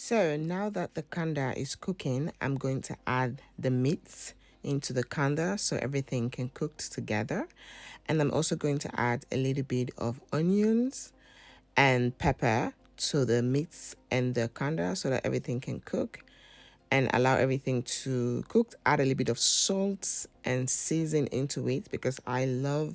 So now that the kanda is cooking, I'm going to add the meats into the kanda so everything can cook together. And I'm also going to add a little bit of onions and pepper to the meats and the kanda so that everything can cook and allow everything to cook. Add a little bit of salt and season into it because I love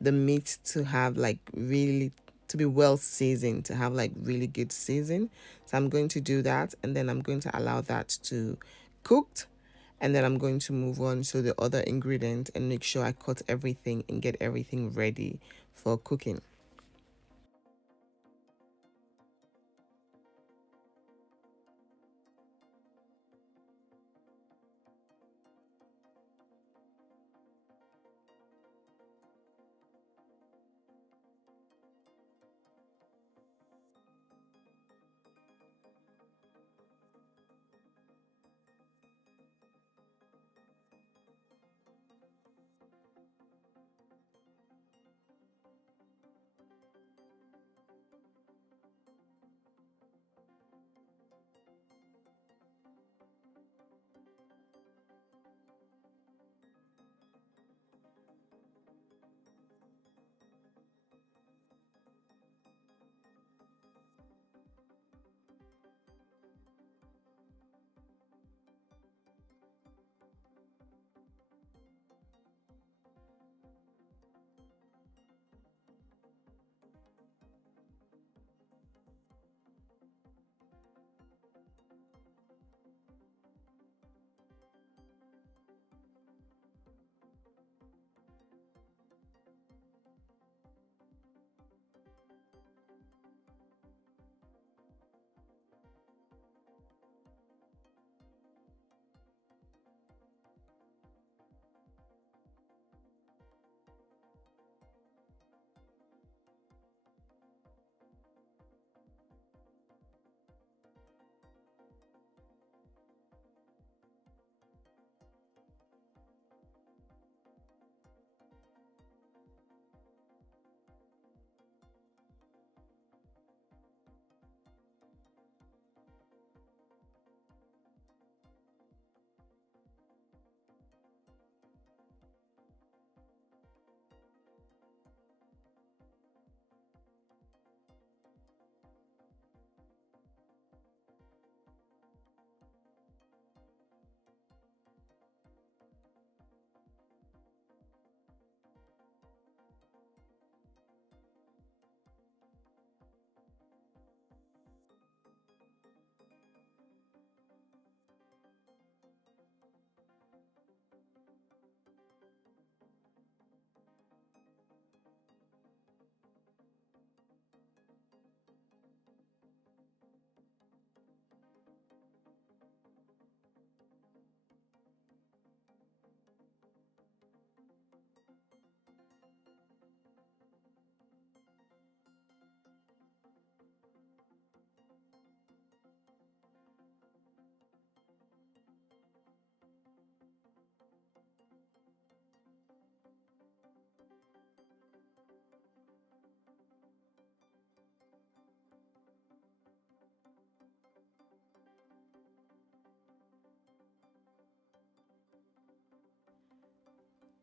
the meat to have like really to be well seasoned, to have like really good season. So I'm going to do that, and then I'm going to allow that to cooked, and then I'm going to move on to the other ingredient and make sure I cut everything and get everything ready for cooking.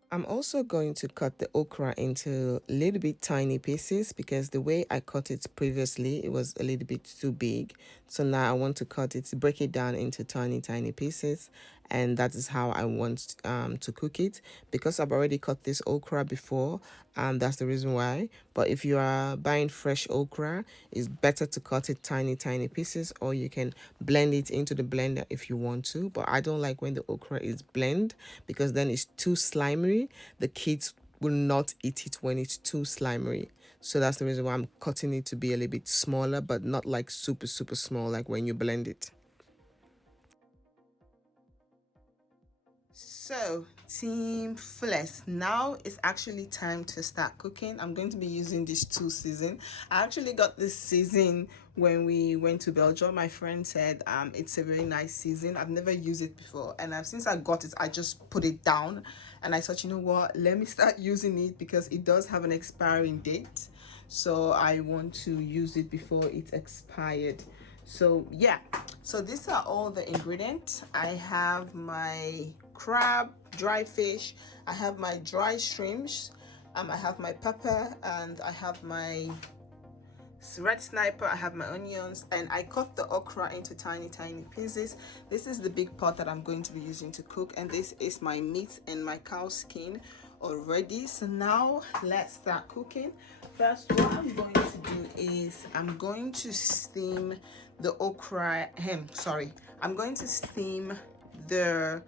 I'm also going to cut the okra into a little bit tiny pieces because the way I cut it previously, it was a little bit too big. So now I want to break it down into tiny pieces. And that is how I want to cook it. Because I've already cut this okra before, that's the reason why. But if you are buying fresh okra, it's better to cut it tiny pieces, or you can blend it into the blender if you want to. But I don't like when the okra is blend because then it's too slimy. The kids will not eat it when it's too slimy. So that's the reason why I'm cutting it to be a little bit smaller, but not like super small like when you blend it. So, Team Fless, now it's actually time to start cooking. I'm going to be using this two season. I actually got this season when we went to Belgium. My friend said it's a very nice season. I've never used it before, and since I got it, I just put it down, and I thought, you know what, let me start using it because it does have an expiring date. So I want to use it before it's expired. So yeah, so these are all the ingredients. I have my crab, dry fish, I have my dry shrimps, I have my pepper, and I have my red sniper, I have my onions, and I cut the okra into tiny pieces. This is the big pot that I'm going to be using to cook, and this is my meat and my cow skin already. So now let's start cooking. First, what I'm going to do is I'm going to steam the okra, I'm going to steam the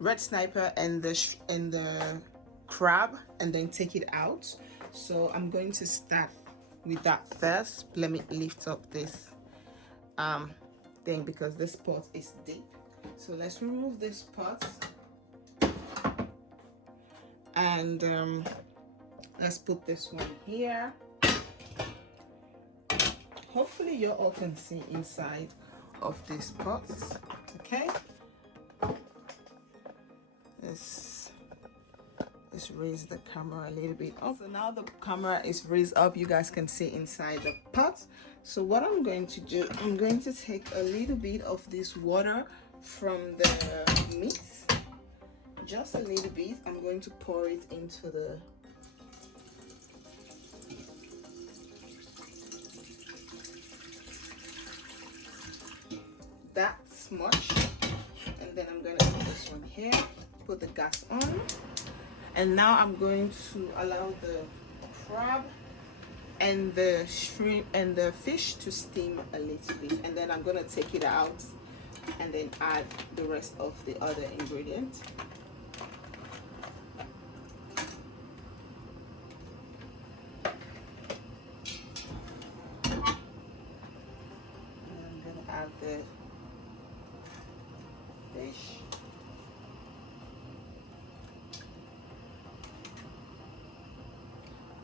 red sniper and the crab, and then take it out. So I'm going to start with that first. Let me lift up this thing because this pot is deep. So let's remove this pot, and let's put this one here. Hopefully you all can see inside of this pot. Okay, let's raise the camera a little bit up. So now the camera is raised up, you guys can see inside the pot. So what I'm going to do, I'm going to take a little bit of this water from the meat, just a little bit. I'm going to pour it into the that much, and then I'm going to put this one here, put the gas on, and now I'm going to allow the crab and the shrimp and the fish to steam a little bit, and then I'm going to take it out and then add the rest of the other ingredients. And I'm going to add the fish.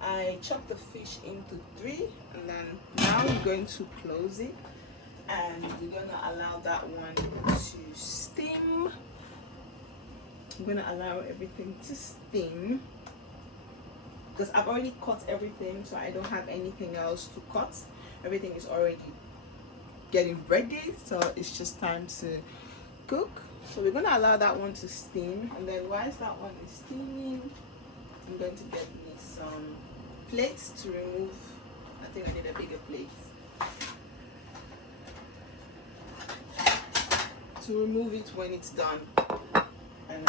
I chop the fish into 3, and then now we're going to close it, and we're going to allow that one to steam. I'm going to allow everything to steam because I've already cut everything, so I don't have anything else to cut. Everything is already getting ready, so it's just time to cook. So we're going to allow that one to steam, and then whilst that one is steaming, I'm going to get me some plates to remove. I think I need a bigger plate to remove it when it's done. And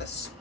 a spoon.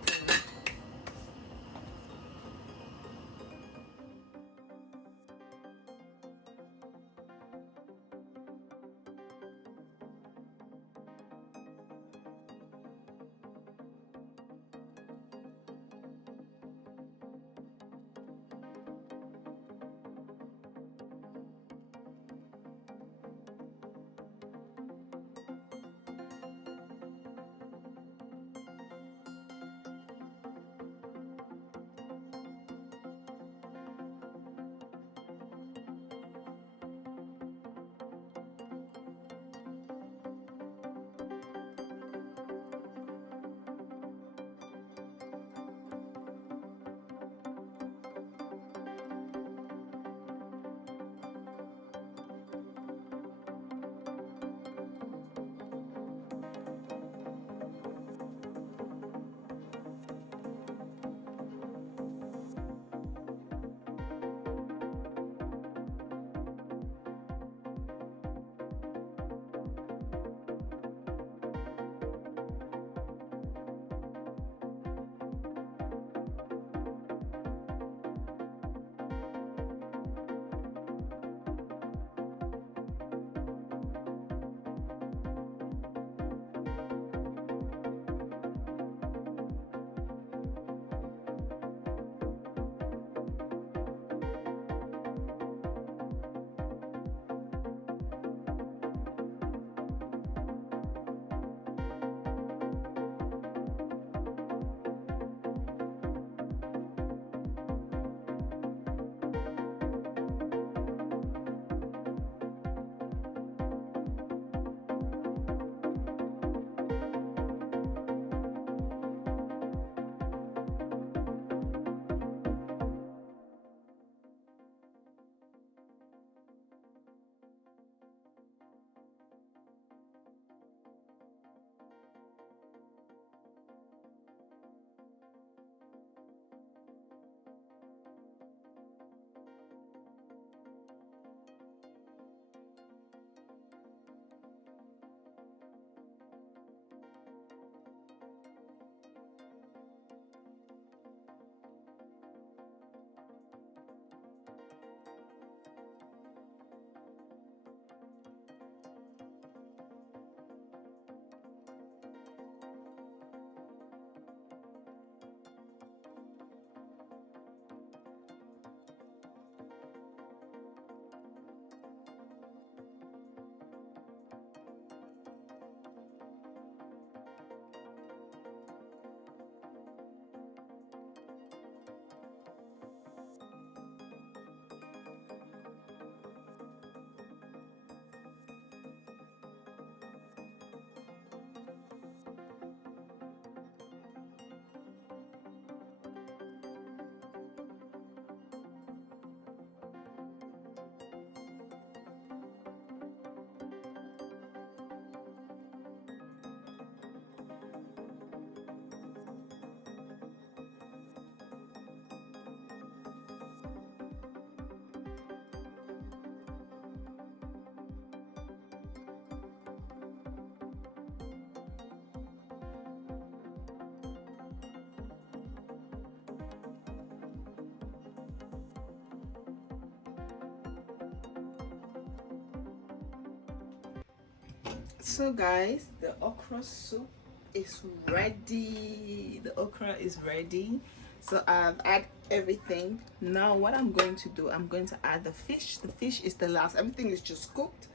So guys, the okra soup is ready. The okra is ready. So I've added everything. Now what I'm going to do, I'm going to add the fish. The fish is the last. Everything is just cooked.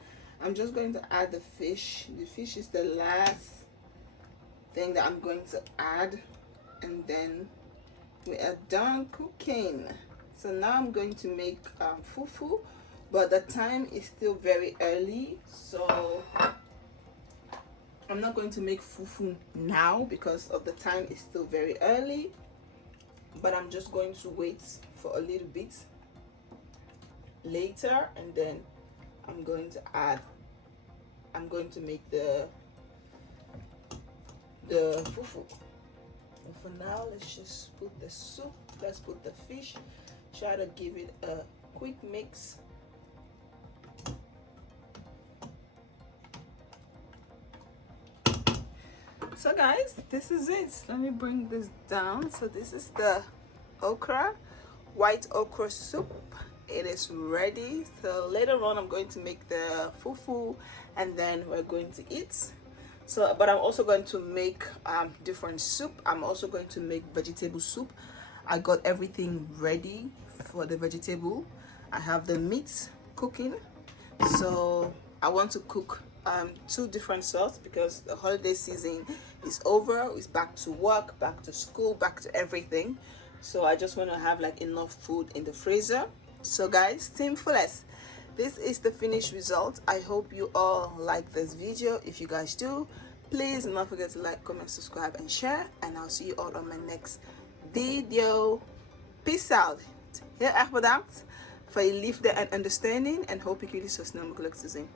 I'm just going to add the fish. The fish is the last thing that I'm going to add, and then we are done cooking. So now I'm going to make fufu, but the time is still very early, so I'm not going to make fufu now because of the time is still very early, but I'm just going to wait for a little bit later, and then I'm going to make the fufu. And for now, let's just put the soup, let's put the fish, try to give it a quick mix. So guys, this is it. Let me bring this down. So this is the okra, white okra soup. It is ready. So later on I'm going to make the fufu, and then we're going to eat. So but I'm also going to make different soup. I'm also going to make vegetable soup. I got everything ready for the vegetable. I have the meat cooking, so I want to cook 2 different sorts because the holiday season is over. It's back to work, back to school, back to everything. So I just want to have like enough food in the freezer. So guys, Team Fullest, this is the finished result. I hope you all like this video. If you guys do, please do not forget to like, comment, subscribe and share, and I'll see you all on my next video. Peace out. Heel erg bedankt voor je liefde en understanding, en hoop ik jullie zo snel mogelijk te zien.